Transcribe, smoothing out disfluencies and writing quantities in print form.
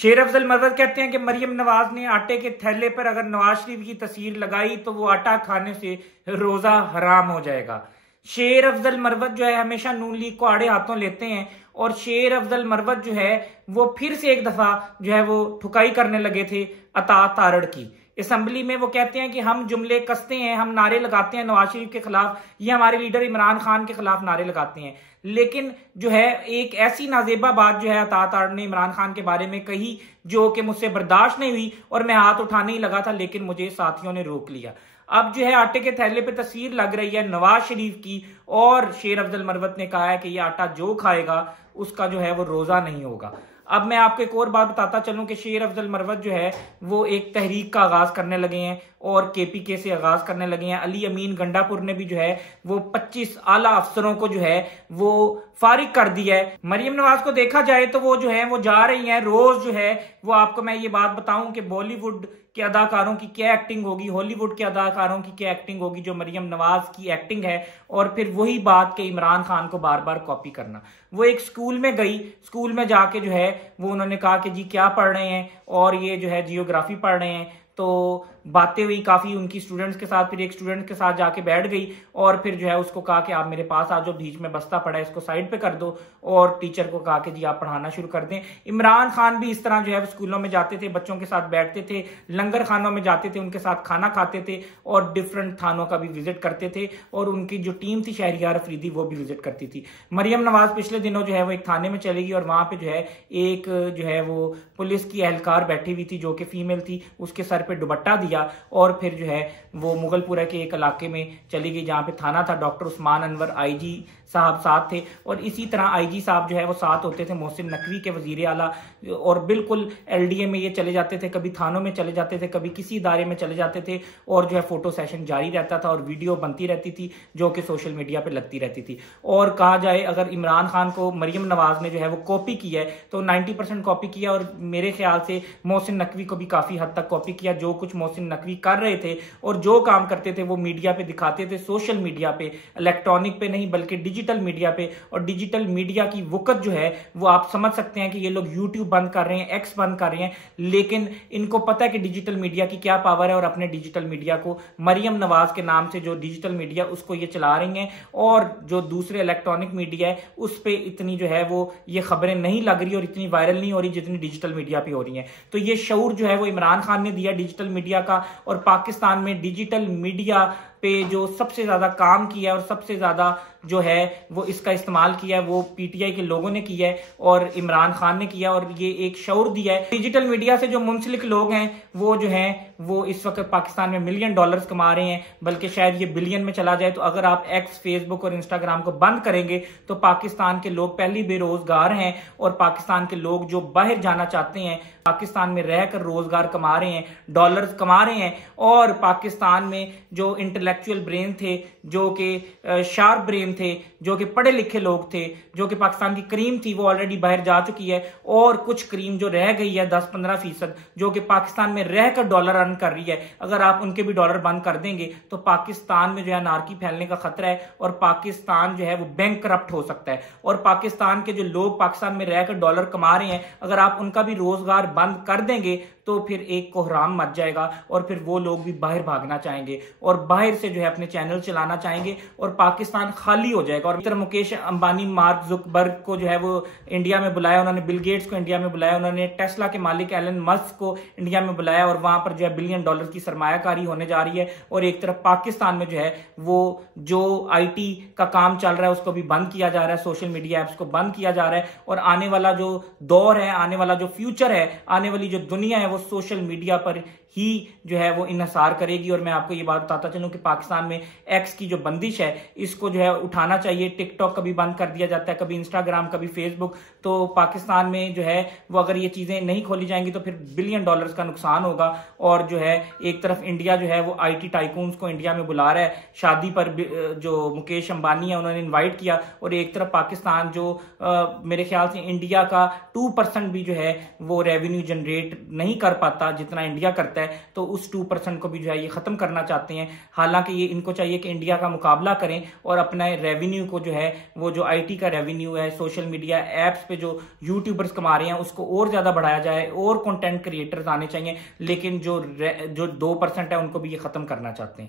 शेर अफजल मरवत कहते हैं कि मरियम नवाज ने आटे के थैले पर अगर नवाज शरीफ की तस्वीर लगाई तो वो आटा खाने से रोजा हराम हो जाएगा। शेर अफजल मरवत जो है हमेशा नून लीग को आड़े हाथों लेते हैं और शेर अफजल मरवत जो है वो फिर से एक दफा जो है वो ठुकाई करने लगे थे अता तारड़ की। असेंबली में वो कहते हैं कि हम जुमले कसते हैं, हम नारे लगाते हैं नवाज शरीफ के खिलाफ, ये हमारे लीडर इमरान खान के खिलाफ नारे लगाते हैं। लेकिन जो है एक ऐसी नाजेबा बात जो है अता तारड़ ने इमरान खान के बारे में कही जो कि मुझसे बर्दाश्त नहीं हुई और मैं हाथ उठाने ही लगा था, लेकिन मुझे साथियों ने रोक लिया। अब जो है आटे के थैले पे तस्वीर लग रही है नवाज शरीफ की और शेर अफजल मरवत ने कहा है कि यह आटा जो खाएगा उसका जो है वो रोजा नहीं होगा। अब मैं आपको एक और बात बताता चलूं कि शेर अफजल मरवत जो है वो एक तहरीक का आगाज करने लगे हैं और केपीके से आगाज करने लगे हैं। अली अमीन गंडापुर ने भी जो है वो 25 आला अफसरों को जो है वो फारिग कर दिया है। मरियम नवाज को देखा जाए तो वो जो है वो जा रही हैं रोज जो है वो, आपको मैं ये बात बताऊं कि बॉलीवुड के अदाकारों की क्या एक्टिंग होगी, हॉलीवुड के अदाकारों की क्या एक्टिंग होगी, जो मरियम नवाज की एक्टिंग है, और फिर वही बात के इमरान खान को बार बार कॉपी करना। वो एक स्कूल में गई, स्कूल में जाके जो है वो उन्होंने कहा कि जी क्या पढ़ रहे हैं, और ये जो है जियोग्राफी पढ़ रहे हैं। तो बातें हुई काफी उनकी स्टूडेंट्स के साथ, फिर एक स्टूडेंट के साथ जाके बैठ गई और फिर जो है उसको कहा कि आप मेरे पास आ जाओ, बीच में बस्ता पड़ा है इसको साइड पे कर दो, और टीचर को कहा कि जी आप पढ़ाना शुरू कर दें। इमरान खान भी इस तरह जो है स्कूलों में जाते थे, बच्चों के साथ बैठते थे, लंगर खानों में जाते थे, उनके साथ खाना खाते थे और डिफरेंट थानों का भी विजिट करते थे, और उनकी जो टीम थी शहरियार अफरीदी वो भी विजिट करती थी। मरियम नवाज पिछले दिनों जो है वो एक थाने में चली गई और वहां पे जो है एक जो है वो पुलिस की एहलकार बैठी हुई थी जो कि फीमेल थी, उसके सर पे दुपट्टा दिया और फिर जो है वो मुगलपुरा के एक इलाके में चली गई जहां पे थाना था। डॉक्टर उस्मान अनवर आईजी साहब साथ थे और इसी तरह आईजी साहब जो है वो साथ होते थे मोहसिन नकवी के वजीर आला, और बिल्कुल एलडीए में ये चले जाते थे, कभी थानों में चले जाते थे, कभी किसी इदारे में चले जाते थे, और जो है फोटो सेशन जारी रहता था और वीडियो बनती रहती थी जो कि सोशल मीडिया पे लगती रहती थी। और कहा जाए अगर इमरान खान को मरियम नवाज ने जो है वो कॉपी किया है तो 90% कॉपी किया, और मेरे ख्याल से मोहसिन नकवी को भी काफी हद तक कॉपी किया। जो कुछ मोहसिन नकवी कर रहे थे और जो काम करते थे वो मीडिया पे दिखाते थे, सोशल मीडिया पे, इलेक्ट्रॉनिक पे नहीं बल्कि डिजिटल मीडिया पे। और डिजिटल मीडिया की वक़्त जो है वो आप समझ सकते हैं कि ये लोग यूट्यूब बंद कर रहे हैं, एक्स बंद कर रहे हैं, लेकिन इनको पता है कि डिजिटल मीडिया की क्या पावर है, और अपने डिजिटल मीडिया को मरियम नवाज के नाम से जो डिजिटल मीडिया उसको ये चला रही हैं, और जो दूसरे इलेक्ट्रॉनिक मीडिया है उस पर इतनी जो है वो ये खबरें नहीं लग रही और इतनी वायरल नहीं हो रही जितनी डिजिटल मीडिया पे हो रही हैं। तो ये शऊर जो है वो इमरान खान ने दिया डिजिटल मीडिया का, और पाकिस्तान में डिजिटल मीडिया पे जो सबसे ज्यादा काम किया और सबसे ज्यादा जो है वो इसका इस्तेमाल किया है वो पीटीआई के लोगों ने किया है और इमरान खान ने किया, और ये एक शऊर दिया है। डिजिटल मीडिया से जो मुंसलिक लोग हैं वो जो हैं वो इस वक्त पाकिस्तान में $1 मिलियन कमा रहे हैं, बल्कि शायद ये बिलियन में चला जाए। तो अगर आप एक्स, फेसबुक और इंस्टाग्राम को बंद करेंगे तो पाकिस्तान के लोग पहले बेरोजगार हैं, और पाकिस्तान के लोग जो बाहर जाना चाहते हैं पाकिस्तान में रहकर रोजगार कमा रहे हैं, डॉलर्स कमा रहे हैं, और पाकिस्तान में जो इंटेलेक्चुअल ब्रेन थे, जो कि शार्प ब्रेन थे, जो कि पढ़े लिखे लोग थे, जो कि पाकिस्तान की क्रीम थी वो ऑलरेडी बाहर जा चुकी है, और कुछ क्रीम जो रह गई है 10-15% जो कि पाकिस्तान में रहकर डॉलर अर्न कर रही है, अगर आप उनके भी डॉलर बंद कर देंगे तो पाकिस्तान में जो है अनार्की फैलने का खतरा है, और पाकिस्तान जो है वो बैंक करप्ट हो सकता है। और पाकिस्तान के जो लोग पाकिस्तान में रहकर डॉलर कमा रहे हैं अगर आप उनका भी रोजगार बंद कर देंगे तो फिर एक कोहराम मच जाएगा, और फिर वो लोग भी बाहर भागना चाहेंगे और बाहर से जो है अपने चैनल चलाना चाहेंगे और पाकिस्तान खाली हो जाएगा। और इधर मुकेश अंबानी, मार्क जुकरबर्ग को जो है वो इंडिया में बुलाया, उन्होंने बिल गेट्स को इंडिया में बुलाया, उन्होंने टेस्ला के मालिक एलन मस्क को इंडिया में बुलाया, और वहां पर जो है $1 बिलियन की सरमायाकारी होने जा रही है। और एक तरफ पाकिस्तान में जो है वो जो आईटी का काम चल रहा है उसको भी बंद किया जा रहा है, सोशल मीडिया एप्स को बंद किया जा रहा है, और आने वाला जो दौर है, आने वाला जो फ्यूचर है, आने वाली जो दुनिया है वो सोशल मीडिया पर ही जो है वो इन्हिसार करेगी। और मैं आपको ये बात बताता चलूं कि पाकिस्तान में एक्स की जो बंदिश है इसको जो है उठाना चाहिए। टिकटॉक कभी बंद कर दिया जाता है, कभी इंस्टाग्राम, कभी फेसबुक। तो पाकिस्तान में जो है वो अगर ये चीजें नहीं खोली जाएंगी तो फिर $1 बिलियन का नुकसान होगा। और जो है एक तरफ इंडिया जो है वो आईटी टाइकून्स को इंडिया में बुला रहा है शादी पर, जो मुकेश अंबानी है उन्होंने इन्वाइट किया, और एक तरफ पाकिस्तान जो मेरे ख्याल से इंडिया का 2% भी जो है वो रेवेन्यू जनरेट नहीं कर पाता जितना इंडिया करता है, तो उस 2% को भी जो है ये खत्म करना चाहते हैं। हालांकि हालांकि ये इनको चाहिए कि इंडिया का मुकाबला करें और अपना रेवेन्यू को जो है, वो जो आईटी का रेवेन्यू है, सोशल मीडिया एप्स पे जो यूट्यूबर्स कमा रहे हैं उसको और ज्यादा बढ़ाया जाए और कंटेंट क्रिएटर्स आने चाहिए। लेकिन जो 2% है उनको भी ये खत्म करना चाहते हैं।